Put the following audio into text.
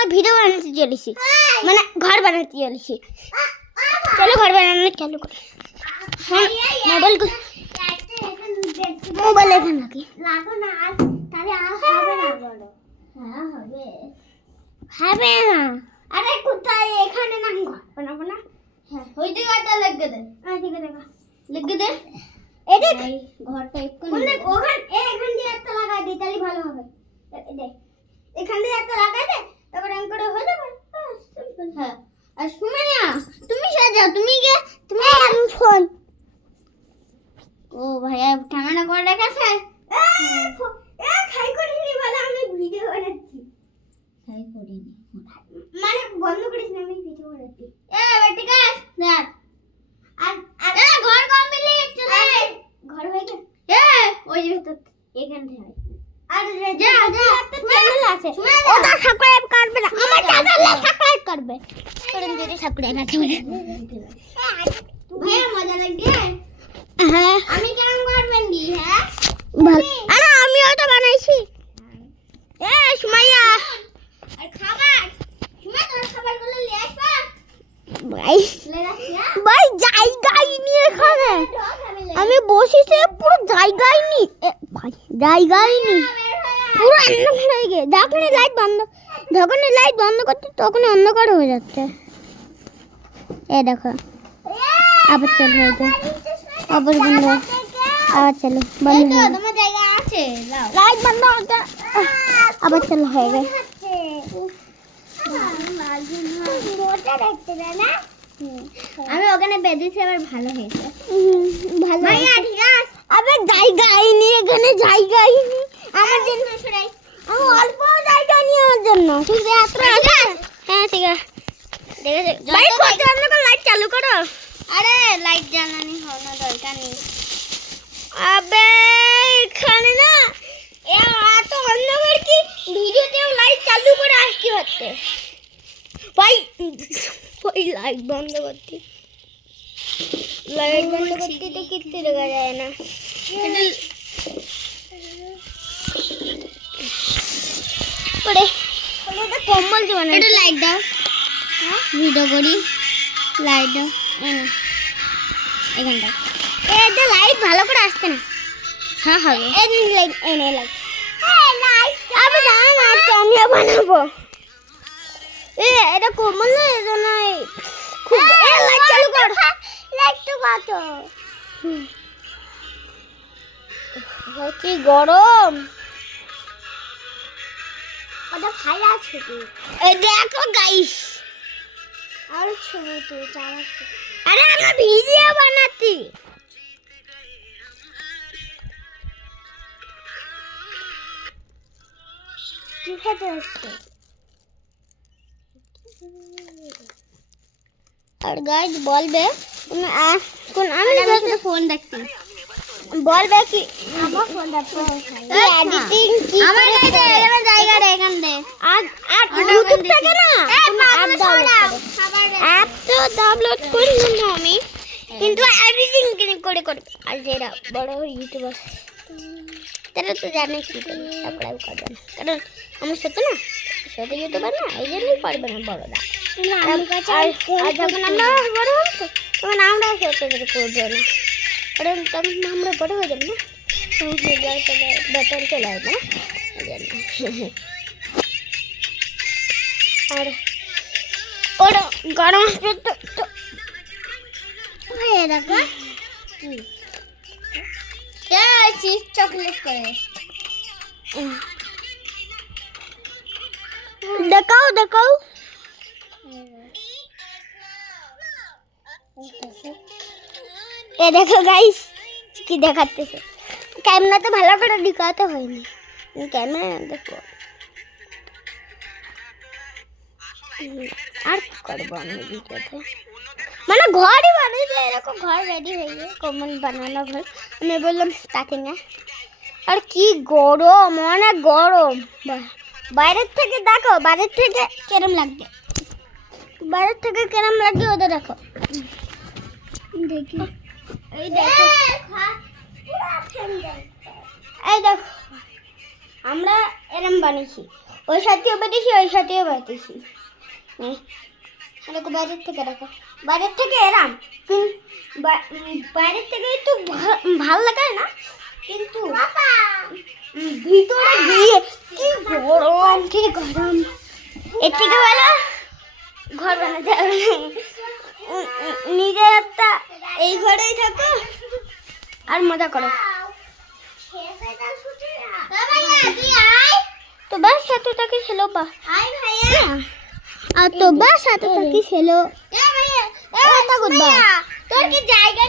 আমরা ভিডিও বানাতে চলেছি, মানে ঘর বানাতে চলেছি। চলো ঘর বানানো চালু করি। মোবাইল এখানে নাকি লাগো না, আর তাহলে আর হবে না। বলো হ্যাঁ হবে, হবে না। আরে কোথায়? এখানে না ঘর বানাবো না। হ্যাঁ ওই দিকটা লাগিয়ে দে। ঠিক আছে লাগিয়ে দে। এদিক ঘরটা ওখানে এখান দিয়ে একটা লাগাই দিই, তাহলে ভালো হবে। দেখ এখান দিয়ে একটা লাগাই দে, তারপর এম করে হয়ে যাবে। হ্যাঁ আর সুমাইয়া তুমি সাজাও, তুমি ফোন। ও ভাইয়া ক্যামেরা করে রেখেছে। খাই করিনি বলে আমি ভিডিও বানাচ্ছি। খাই করিনি মানে বন্ধ করিস না, আমি ভিডিও বানাচ্ছি। বেটিকা দেখ আর ঘর কমপ্লিট। চলে ঘর হয়ে গেছে। ওই ভেতর এখান থেকে হয়। আর যা একটা চ্যানেল আছে, ওটা সাবস্ক্রাইব করবে না, আমার চ্যানেলে সাবস্ক্রাইব করবে। করুন যদি সাবস্ক্রাইব আছে ভাইয়া মজা লাগে। হ্যাঁ আমি কেমন করবেন দি? হ্যাঁ ভালো। আরে আমি ওটা বানাইছি। সুমাইয়া আর খাবার সুমাইয়া তোর খাবারগুলো নিয়ে আসবা। ভাই জায়গাই নি এখানে, আমি বসেছি পুরো জায়গাই নি ভাই, জায়গাই নি পুরো অন্ধকার হয়ে গেছে। যখনই লাইট বন্ধ করতে তখনই অন্ধকার হয়ে যাচ্ছে। দেখো আবার চালু হয়ে যায়, আবার বন্ধ, আবার চালু বন্ধ। তোমার জায়গা আছে, লাইট বন্ধ হচ্ছে আবার চালু হয়ে গেছে। আমি ওখানে বেঁধেছি, আবার ভালো হয়েছে। ভালো ভাইয়া ঠিক আছে। আবে জায়গাই নি এখানে, জায়গাই নি আমার জন্য। আমি অল্প জায়গা নিয়ে আমার জন্য ঠিক আছে। হ্যাঁ ঠিক আছে দেখেছে ভাই। কত অন্ধকার, লাইট চালু করো। আরে লাইট জ্বালানি হওয়ার দরকার নেই। আবে এখানে না এত অন্ধকার কি ভিডিওতেও লাইট চালু করে আসতে হচ্ছে ভাই। ওই লাইট বন্ধ করতে তো কিচ্ছু দেখা যায় না। কম্বল দেবো না, একটু লাইট দাও। ভিডিও করি, লাইট দাও এখানটা। এটা লাইট ভালো করে আসছে না। হ্যাঁ হবে লাইট আমি জানি না, আমিও বানাবো। এটা কম্বল না, এটা নয় খুব। লাইট চালু কর, লাইট তো কত কি গরম। ওটা ভালো আছে। দেখো গাইস আর ছবি তো চালাচ্ছি। আরে আমরা ভিডিও বানাচ্ছি। কি খেতে হচ্ছে? আর গাইস বলবে আমি ফোন দেখছি, বলবে কি আমার ফোন দেখো এডিটিং কি আমার জায়গা রে এখান দে। আর ইউটিউব থেকে না অ্যাপ তো ডাউনলোড করি না আমি, কিন্তু এডিটিং করে আর যেটা বড় ইউটিউবার তারা তো জানে কি সাবস্ক্রাইব করবে না, কারণ আমার সাথে না সাথে ইউটিউবার না, এই জন্যই পারবে না বড়রা। আর যখন আমরা বড় হব তখন আমরা সাথে করবো না, কারণ তখন আমরা বড় হয়ে যাবো না, বেতন চলে আসবে না এই জন্য। আর ওরা গরম আসবে তো দেখো চিজ চকলেট করে দেখাও। দেখো গাইস কি দেখাতেছে। ক্যামেরা তো ভালো করে দেখাতে হয়নি, ক্যামেরা দেখো। আর কি করবো আমি ভিডিওতে, মানে ঘরই বানিয়েছে এরকম, ঘর রেডি হয়ে যায় কমন বানানো ঘর। আমি বললাম স্টার্টিংয়ে। আর কি গরম, অনেক গরম। বাইরের থেকে দেখো, বাইরের থেকে কেরম লাগবে, ওদের দেখো। দেখি এই দেখো আমরা এরম বানিয়েছি, ওই সাথেও বেঁধেছি ওই সাথেও বেঁধেছি। দেখো বাইরের থেকে দেখো, বাইরের থেকে এরাম বাইরের থেকে একটু ভালো লাগে না, কিন্তু ভিতরে গিয়ে কি গরম কি গরম। এর থেকে ভালো ঘর বানাতে হবে, নিজের একটা এই ঘরেই থাকো আর মজা করো। তো বাস সাথে তাকে খেলো বা আর তো বাস সাথে তাকে খেলো। তোর কি জায়গা